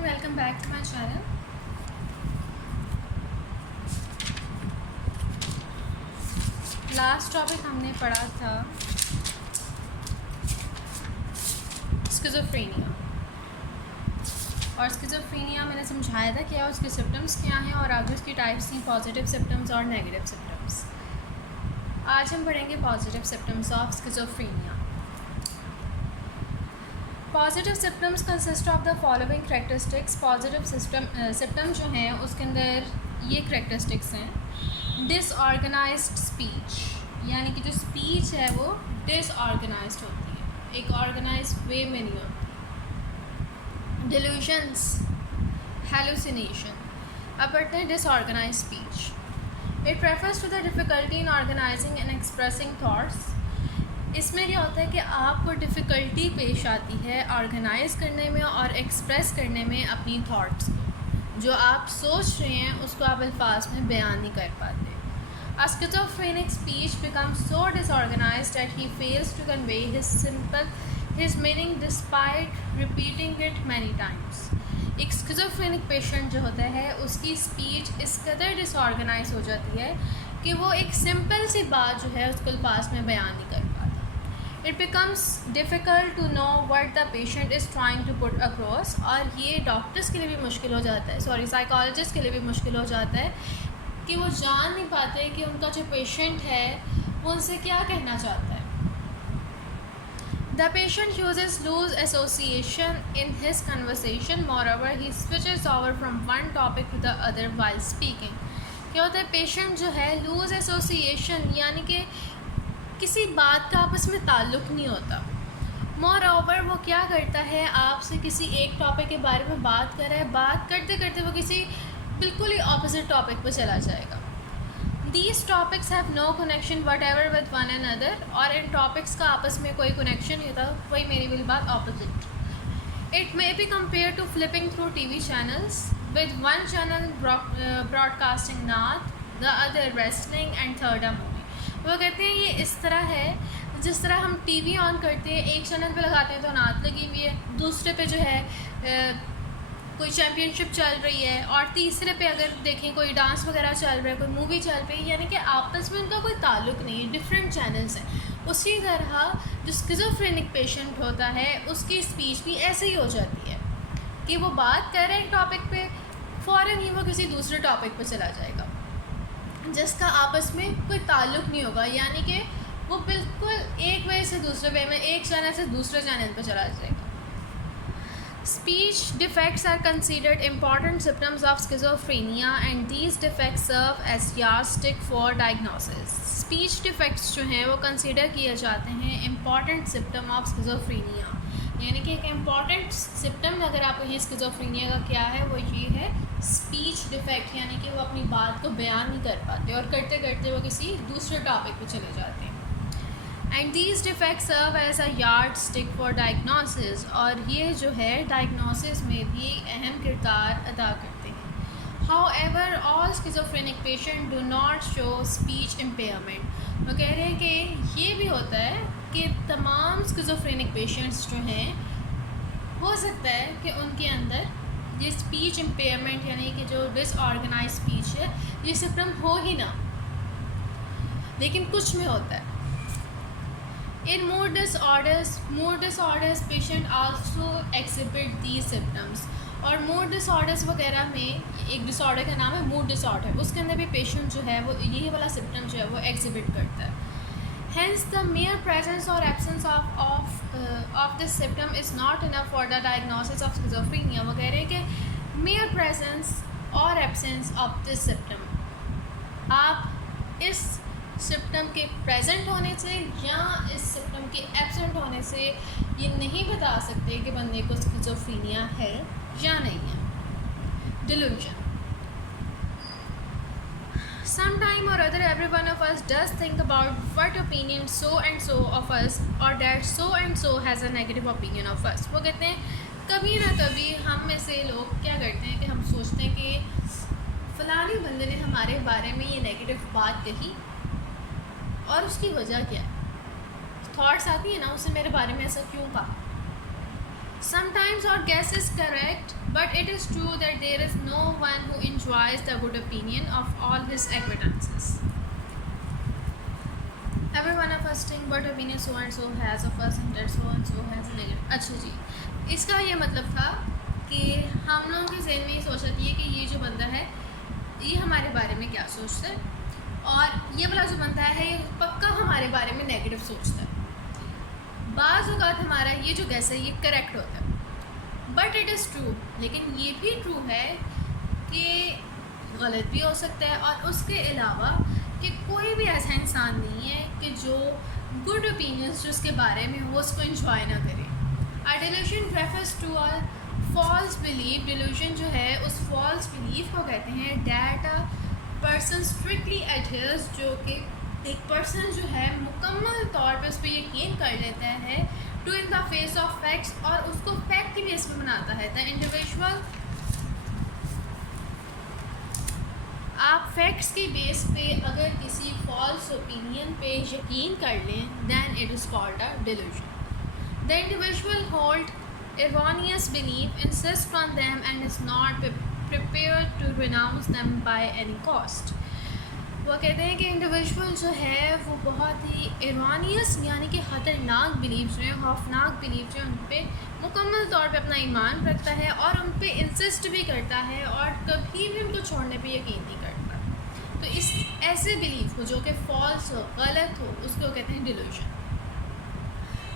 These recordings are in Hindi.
everyone, welcome back to my channel. Last topic हमने पढ़ा था स्किज़ोफ्रेनिया, और स्किज़ोफ्रेनिया मैंने समझाया था क्या उसके सिम्टम्स क्या हैं और आगे उसकी टाइप्स थी पॉजिटिव सिम्टम्स और नेगेटिव सिम्टम्स। आज हम पढ़ेंगे positive symptoms of schizophrenia. Positive symptoms consist of the following characteristics. Positive symptom जो हैं उसके अंदर ये करेक्टरिस्टिक्स हैं। डिसऑर्गेनाइज्ड स्पीच, यानी कि जो स्पीच है वो डिसऑर्गेनाइज्ड होती है, एक ऑर्गेनाइज वे में नहीं होती। Delusions, hallucination. अब पढ़ते हैं disorganised speech. It refers to the difficulty in organising and expressing thoughts. इसमें क्या होता है कि आपको डिफ़िकल्टी पेश आती है ऑर्गेनाइज़ करने में और एक्सप्रेस करने में अपनी थॉट्स को। जो आप सोच रहे हैं उसको आप अल्फाज में बयान नहीं कर पाते। A schizophrenic speech becomes so disorganized that he fails to convey his meaning despite repeating it many times. एक स्किज़ोफ्रेनिक पेशेंट जो होता है उसकी स्पीच इस कदर डिसऑर्गेनाइज हो जाती है कि वो एक सिंपल सी बात जो है उसको अल्फाज में बयान नहीं कर पाता। It becomes difficult to know what the patient is trying to put across, और ये डॉक्टर्स के लिए भी मुश्किल हो जाता है, साइकोलॉजिस्ट के लिए भी मुश्किल हो जाता है कि वो जान नहीं पाते कि उनका जो पेशेंट है वो उनसे क्या कहना चाहता है। The patient uses loose association in his conversation. Moreover, he switches over from one topic to the other while speaking. क्या होता है, पेशेंट जो है लूज एसोसिएशन यानी कि किसी बात का आपस में ताल्लुक़ नहीं होता। मोर ओवर वो क्या करता है, आपसे किसी एक टॉपिक के बारे में बात कर रहा है, बात करते करते वो किसी बिल्कुल ही ऑपोजिट टॉपिक पर चला जाएगा। These topics have no connection whatever with one another, और इन टॉपिक्स का आपस में कोई कनेक्शन नहीं होता, वही मेरी बिल बात opposite. It may be compare to flipping through TV channels with one channel broadcasting नात, the other wrestling and third a movie। वो कहते हैं ये इस तरह है जिस तरह हम TV ऑन करते हैं, एक चैनल पे लगाते हैं तो नात लगी हुई है, दूसरे पे जो है कोई चैम्पियनशिप चल रही है, और तीसरे पे अगर देखें कोई डांस वगैरह चल रहा है, कोई मूवी चल रही है, यानी कि आपस में उनका कोई ताल्लुक़ नहीं है, डिफरेंट चैनल्स हैं। उसी तरह जो स्किज़ोफ्रेनिक पेशेंट होता है उसकी स्पीच भी ऐसे ही हो जाती है कि वो बात कर रहे हैं एक टॉपिक पे, फ़ौरन ही वो किसी दूसरे टॉपिक पे चला जाएगा जिसका आपस में कोई ताल्लुक़ नहीं होगा, यानी कि वो बिल्कुल एक वे से दूसरे वे में, एक चैनल से दूसरे चैनल पे चला जाएगा। Speech defects are considered important symptoms of schizophrenia and these defects serve as yardstick for diagnosis. Speech defects जो हैं वो consider किए जाते हैं important symptom of schizophrenia, यानी कि एक important symptom अगर आपको ये schizophrenia का क्या है वो ये है speech defect, यानी कि वो अपनी बात को बयान नहीं कर पाते और करते करते वो किसी दूसरे टॉपिक पे चले जाते हैं। And these defects serve as a yardstick for diagnosis, और ये जो है डायग्नोसिस में भी अहम किरदार अदा करते हैं। How ever all schizophrenic patient do not show speech impairment. वो कह रहे हैं कि ये भी होता है कि तमाम स्किज़ोफ्रेनिक पेशेंट्स जो हैं हो सकता है कि उनके अंदर ये स्पीच इम्पेयरमेंट यानी कि जो डिसऑर्गेनाइज स्पीच है ये सिम्पटम हो ही ना, लेकिन कुछ में होता है। In mood disorders patient also exhibit these symptoms, और mood disorders वगैरह में एक डिसऑर्डर का नाम है मूड डिसऑर्डर, उसके अंदर भी पेशेंट जो है वो यही वाला सिम्टम जो है वो एग्जिबिट करता है। Hence the mere presence or absence of this symptom is not enough for the diagnosis of schizophrenia। वो कह रहे हैं कि mere presence और absence of this symptom, आप इस सिम्टम के प्रेजेंट होने से या इस सिम्टम के एब्सेंट होने से ये नहीं बता सकते कि बंदे को स्किज़ोफ्रेनिया है या नहीं है। Delusion. Sometime or other every one of us does think about what opinion so and so of us or that so and so has a negative opinion of us। वो कहते हैं कभी ना कभी हम में से लोग क्या करते हैं कि हम सोचते हैं कि फ़लानी बंदे ने हमारे बारे में ये नेगेटिव बात कही और उसकी वजह क्या है। थॉट्स आती है ना, उससे मेरे बारे में ऐसा क्यों कहा। Sometimes our guess is correct, but it is true that there is no one who enjoys the good opinion of all his acquaintances. Every one of us think what opinion so and so has of us and that so and so has a negative. अच्छा जी, इसका ये मतलब था कि हम लोगों के ज़हन में ये सोच रही है कि ये जो बंदा है ये हमारे बारे में क्या सोचता है, और ये वाला जो बंदा है ये पक्का हमारे बारे में नेगेटिव सोचता है. बाज़ औक़ात हमारा ये जो गैस है ये करेक्ट होता है, बट इट इज़ ट्रू. लेकिन ये भी ट्रू है कि गलत भी हो सकता है, और उसके अलावा कि कोई भी ऐसा इंसान नहीं है कि जो गुड ओपिनियंस जो उसके बारे में हो उसको इंजॉय ना करे. A delusion refers to a false belief. Delusion जो है उस फॉल्स बिलीफ को कहते हैं that a person strictly adheres, जो कि एक पर्सन जो है मुकम्मल तौर पे उस पर यकीन कर लेता है to in the face of facts, और उसको फैक्ट की बेस पे बनाता है. द इंडिविजुअल, आप फैक्ट्स की बेस पे अगर किसी फॉल्स ओपिनियन पे यकीन कर लें then it is called a delusion. The individual hold erroneous belief, insists on them and is not prepared to renounce them by any cost. वो कहते हैं कि इंडिविजुअल जो है वो बहुत ही एरोनियस यानी कि ख़तरनाक बिलीव्स जो हैं, खौफनाक बिलीव्स जो हैं, उन पे मुकम्मल तौर पे अपना ईमान रखता है और उन पे इंसिस्ट भी करता है और कभी भी उनको छोड़ने पे यकीन नहीं करता. तो इस ऐसे बिलीव को जो कि फॉल्स हो, गलत हो, उसको कहते हैं dilution.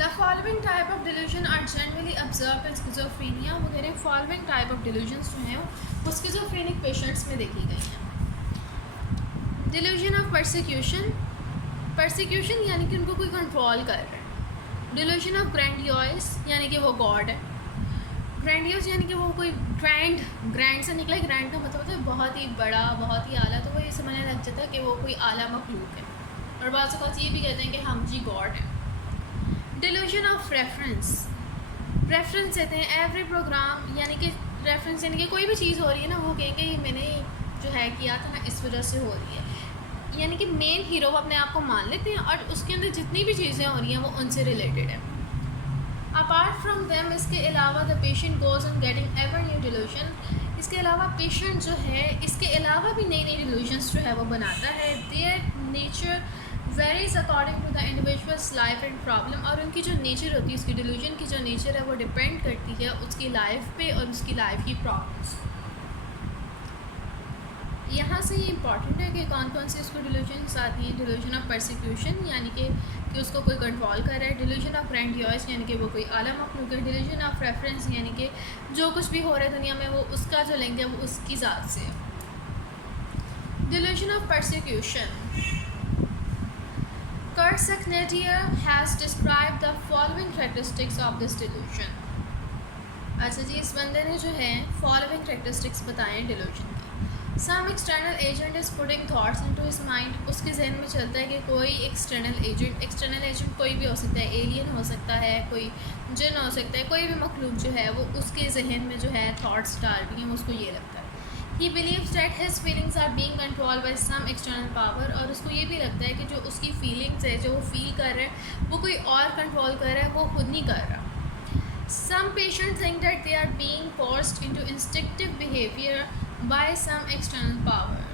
The following type of delusion are generally observed in schizophrenia. वो कह रहे हैं following type of delusions जो हैं वो schizophrenic patients में देखी गई हैं. Delusion of persecution. Persecution यानी कि उनको कोई कंट्रोल कर रहा है. Delusion of grandiose यानी कि वो गॉड है. Grandiose यानी कि वो कोई ग्रैंड से निकला. ग्रैंड का मतलब होता है बहुत ही बड़ा, बहुत ही आला. तो वो ये समझने लग जाता है कि वो कोई आला मखलूक है. और बाज़ औक़ात ये भी कहते हैं कि हम जी गॉड हैं. Delusion of reference. रेफरेंस कहते हैं एवरी प्रोग्राम, यानी कि रेफरेंस यानी कि कोई भी चीज़ हो रही है ना, वो कहेंगे ये मैंने जो है किया था ना इस वजह से हो रही है. यानी कि मेन हीरो अपने आप को मान लेते हैं और उसके अंदर जितनी भी चीज़ें हो रही हैं वो उनसे रिलेटेड है. अपार्ट फ्राम देम, इसके अलावा the patient goes on getting ever new delusion. इसके अलावा पेशेंट जो है इसके अलावा भी नई नई डिल्यूशंस जो है वो बनाता है. Their nature varies according to the individual's life and problem. और उनकी जो नेचर होती है, उसकी डिल्यूजन की जो नेचर है वो डिपेंड करती है उसकी लाइफ पे और उसकी लाइफ की प्रॉब्लम्स. यहाँ से ये इंपॉर्टेंट है कि कौन कौन सी उसको डिल्यूजन्स आती हैं. डिल्यूजन ऑफ परसिक्यूशन यानी कि उसको कोई कंट्रोल कर रहा है. डिल्यूजन ऑफ ग्रैंडियोस यानी कि वो कोई आला मखलूक है. डिल्यूजन ऑफ रेफरेंस यानी कि जो कुछ भी हो रहा है दुनिया में वो उसका जो लिंक है वो उसकी ज़ात से है. Delusion of persecution. Kurt Sacknetier has described the following characteristics of this delusion. अच्छा जी, इस बंदे ने जो है following characteristics बताए delusion की. Some external agent is putting thoughts into his mind. उसके जहन में चलता है कि कोई external agent कोई भी हो सकता है. एलियन हो सकता है, कोई जिन हो सकता है, कोई भी मखलूक जो है वो उसके जहन में जो है thoughts डाल रही हैं. उसको ये लगता है. He believes that his feelings are being controlled by some external power. और उसको ये भी लगता है कि जो उसकी फीलिंग्स है, जो वो फील कर रहा है वो कोई और कंट्रोल कर रहा है, वो खुद नहीं कर रहा. Some patients think that they are being forced into instinctive behavior by some external power.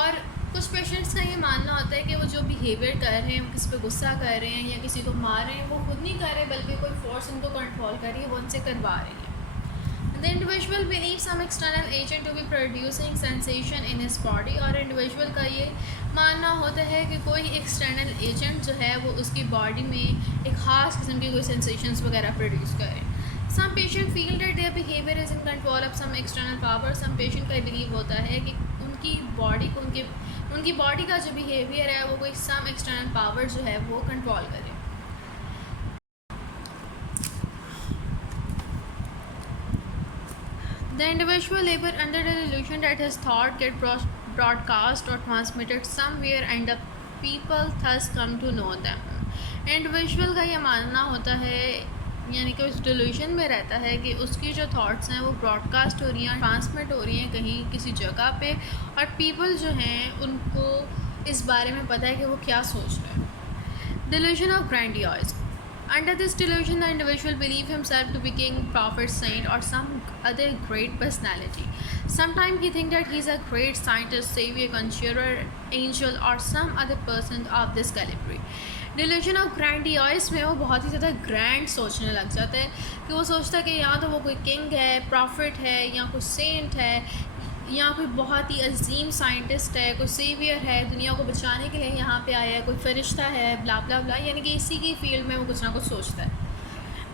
और कुछ पेशेंट्स का ये मानना होता है कि वो जो बिहेवियर कर रहे हैं, वो किसी पे गुस्सा कर रहे हैं या किसी को मार रहे हैं, वो खुद नहीं कर रहे बल्कि कोई फोर्स उनको कंट्रोल कर रही है, वो उनसे करवा रही है. The individual believes some external agent to be producing sensation in his body. और इंडिविजुअल का ये मानना होता है कि कोई एक्सटर्नल एजेंट जो है वो उसकी बॉडी में एक ख़ास किस्म की कोई सेंसेशंस वगैरह प्रोड्यूस करे. Some patient feel that their behavior is in control of some external power. Some patient का बिलीव होता है कि उनकी बॉडी को उनकी बॉडी का जो बिहेवियर है वो कोई some external power जो है वो कंट्रोल करे. The individual labor under the illusion that his thought get broadcast or transmitted somewhere and the people thus come to know them. Individual का ये मानना होता है यानी कि उस डिल्यूशन में रहता है कि उसकी जो थॉट्स हैं वो ब्रॉडकास्ट हो रही हैं, ट्रांसमिट हो रही हैं कहीं किसी जगह पे, और पीपल जो हैं उनको इस बारे में पता है कि वो क्या सोच रहे हैं. Delusion of grandiose. Under this delusion, the individual believes himself to be king, prophet, saint, or some other great personality. Sometimes he thinks that he is a great scientist, savior, conjurer, angel, or some other person of this caliber. Delusion of grandiose में वो बहुत ही ज़्यादा ग्रैंड सोचने लग जाता है कि वो सोचता है कि या तो वो कोई किंग है, प्रॉफिट है, या कोई सेंट है, या कोई बहुत ही अजीम साइंटिस्ट है, कोई सेवियर है, दुनिया को बचाने के लिए यहाँ पे आया है, कोई फरिश्ता है, ब्ला ब्ला ब्ला, यानी कि इसी की फील्ड में वो कुछ ना कुछ सोचता है.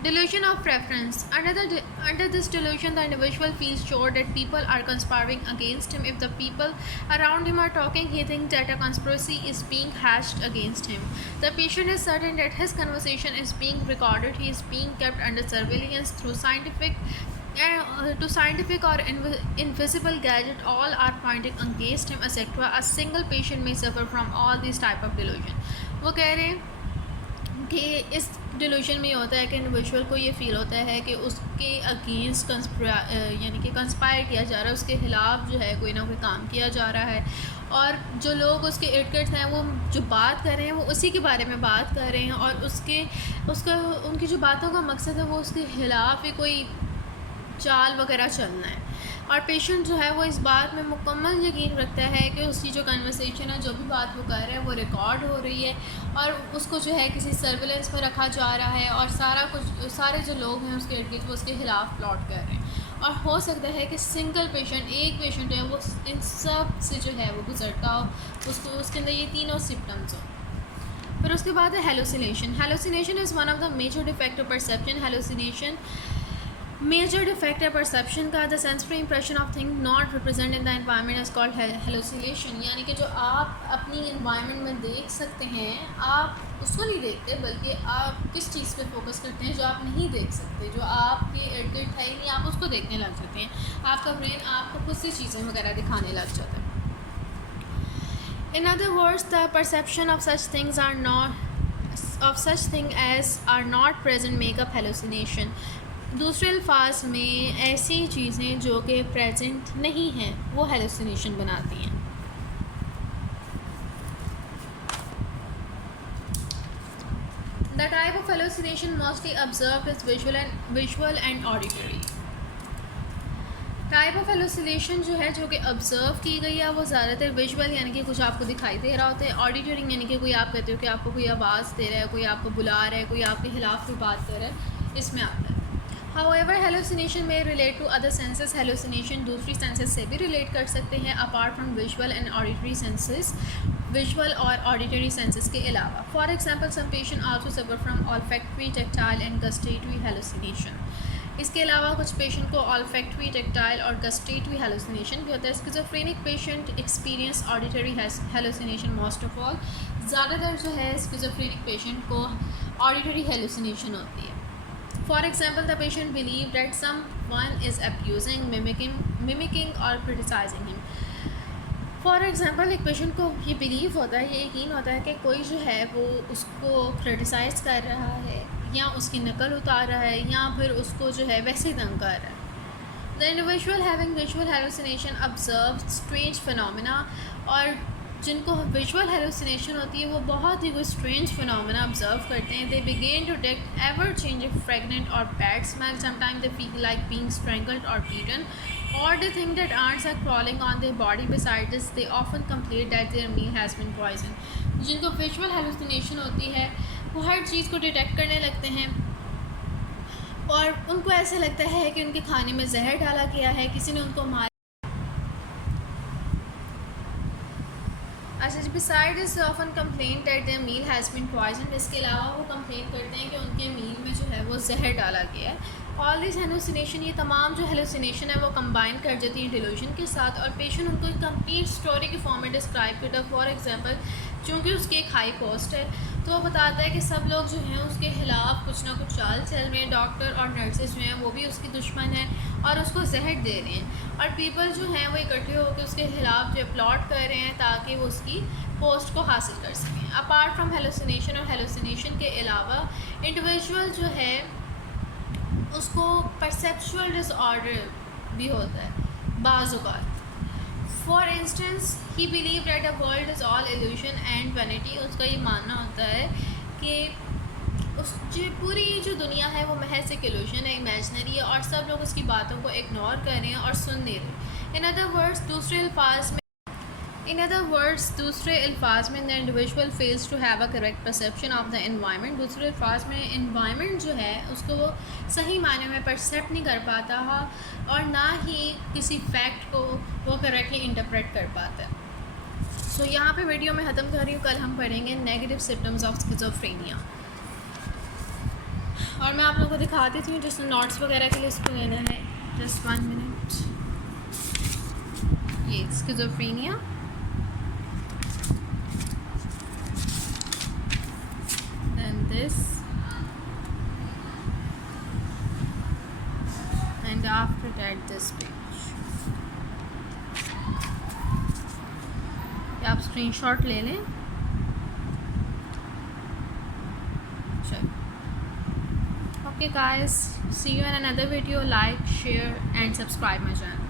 Delusion of preference. Under this delusion, the individual feels sure that people are conspiring against him. If the people around him are talking, he thinks that a conspiracy is being hatched against him. The patient is certain that his conversation is being recorded. He is being kept under surveillance through scientific or invisible gadget. All are pointing against him, etc. A single patient may suffer from all these type of delusion. वो कह रहे हैं कि इस डिल्यूजन में होता है कि इंडिविजुअल को ये फ़ील होता है कि उसके अगेंस्ट यानी कि कंस्पायर किया जा रहा है, उसके ख़िलाफ़ जो है कोई ना कोई काम किया जा रहा है, और जो लोग उसके इर्द गिर्द हैं वो जो बात कर रहे हैं वो उसी के बारे में बात कर रहे हैं, और उनकी जो बातों का मकसद है वो उसके ख़िलाफ़ ही कोई चाल वगैरह चलना है. और पेशेंट जो है वो इस बात में मुकम्मल यकीन रखता है कि उसकी जो कन्वर्सेशन है, जो भी बात वो कर रहा है, वो रिकॉर्ड हो रही है, और उसको जो है किसी सर्विलेंस में रखा जा रहा है, और सारे जो लोग हैं उसके इर्द गिर्द वो उसके ख़िलाफ़ प्लॉट कर रहे हैं. और हो सकता है कि सिंगल पेशेंट, एक पेशेंट है, वो इन सब से जो है वो गुजरता हो, उसके अंदर ये तीनों सिम्टम्स हो. फिर उसके बाद है hallucination. Hallucination is one of the major defect of perception. Hallucination major defect है परसेप्शन का. The sensory impression of thing not represent in the environment is called hallucination. यानी कि जो आप अपनी एनवायरनमेंट में देख सकते हैं, आप उसको नहीं देखते, बल्कि आप किस चीज़ पे फोकस करते हैं जो आप नहीं देख सकते, जो आपके इर्द गिर्द है ही नहीं, आप उसको देखने लग जाते हैं. आपका ब्रेन आपको खुद से चीज़ें वगैरह दिखाने लग जाता है. In other words, the perception of such things are not present make up hallucination. दूसरे अल्फाज में ऐसी चीज़ें जो कि प्रेजेंट नहीं हैं वो हेलुसिनेशन बनाती हैं. The type of hallucination mostly observe is visual and auditory. Type of hallucination जो है, जो कि ऑब्जर्व की गई है, वो ज़्यादातर विजुअल यानी कि कुछ आपको दिखाई दे रहा होता है. ऑडिटरी यानी कि कोई आप कहते हो कि आपको कोई आवाज़ दे रहा है, कोई आपको बुला रहा है, कोई आपके खिलाफ कोई बात कर रहा है, इसमें आता है. However, hallucination may relate to other senses. Hallucination दूसरी senses से भी relate कर सकते हैं apart from visual and auditory senses, visual और auditory senses के अलावा. For example, some patients also suffer from olfactory, tactile and gustatory hallucination. इसके अलावा कुछ पेशेंट को olfactory, tactile और gustatory hallucination भी होता है. Schizophrenic patient experience auditory hallucination most of all. ज़्यादातर जो है schizophrenic patient को auditory hallucination होती है. For example, the patient believes that someone is abusing, mimicking or criticizing him. For example, एक पेशेंट को ये बिलीव होता है, ये यकीन होता है कि कोई जो है वो उसको क्रिटिसाइज़ कर रहा है, या उसकी नकल उतार रहा है, या फिर उसको जो है वैसे ही तंग कर रहा है. The individual having visual hallucination observes strange phenomena. और जिनको विजुअल हेलुसिनेशन होती है वो बहुत ही कोई स्ट्रेंज फिनोमेना ऑब्जर्व करते हैं. They begin to detect ever changing fragrant और bad smell. Sometime they feel like being strangled और बीटन, और they think that ants are crawling on their body. Besides this, they often complain that their meal has been poisoned. जिनको विजुअल हेलुसिनेशन होती है वो हर चीज़ को डिटेक्ट करने लगते हैं, और उनको ऐसे लगता है कि उनके खाने में जहर डाला गया है, किसी ने उनको मारा. अच्छा, बिसाइड इस often complain that their meal has been poison. इसके अलावा वो कंप्लेन करते हैं कि उनके मील में जो है वो जहर डाला गया है. ऑल दिस हेलुसिनेशन, ये तमाम जो हेलुसिनेशन है वो कंबाइन कर जाती है डिल्यूजन के साथ, और पेशेंट उनको एक कंप्लीट स्टोरी के फॉर्म में डिस्क्राइब करता है. फॉर एग्जांपल, चूँकि उसकी एक हाई पोस्ट है तो वो बताता है कि सब लोग जो हैं उसके ख़िलाफ़ कुछ ना कुछ चाल चल रहे हैं. डॉक्टर और नर्सेज जो हैं वो भी उसकी दुश्मन हैं और उसको जहर दे रहे हैं, और पीपल जो हैं वो इकट्ठे होकर उसके ख़िलाफ़ जो प्लॉट कर रहे हैं ताकि वो उसकी पोस्ट को हासिल कर सकें. अपार्ट फ्राम हेलुसिनेशन, और हेलुसिनेशन के अलावा इंडिविजुअल जो है उसको परसेप्चुअल डिसऑर्डर भी होता है बाज़ औक़ात. For instance, he believe that the world is all illusion and vanity. उसका ये मानना होता है कि उस जो पूरी जो दुनिया है वो महज एक इल्यूजन है, इमेजिनरी है, और सब लोग उसकी बातों को इग्नोर कर रहे हैं और सुन नहीं रहे। इन अदर वर्ड्स दूसरे अल्फाज में the individual fails to have a correct perception of the environment. दूसरे अल्फाज में एनवायरनमेंट जो है उसको वो सही मायने में परसेप्ट नहीं कर पाता है और ना ही किसी फैक्ट को वो करेक्टली इंटरप्रेट कर पाता है। सो यहाँ पे वीडियो में ख़त्म कर रही हूँ। कल हम पढ़ेंगे नेगेटिव सिम्टम्स ऑफ स्किज़ोफ्रेनिया, और मैं आप लोगों को दिखाती थी जिसने नोट्स वगैरह के लिए इसको लेना है। Just 1 minute. ये schizophrenia, then this, and after that this page. आप स्क्रीनशॉट ले लें। चलो, okay guys, see you in another video. Like, share and subscribe my channel.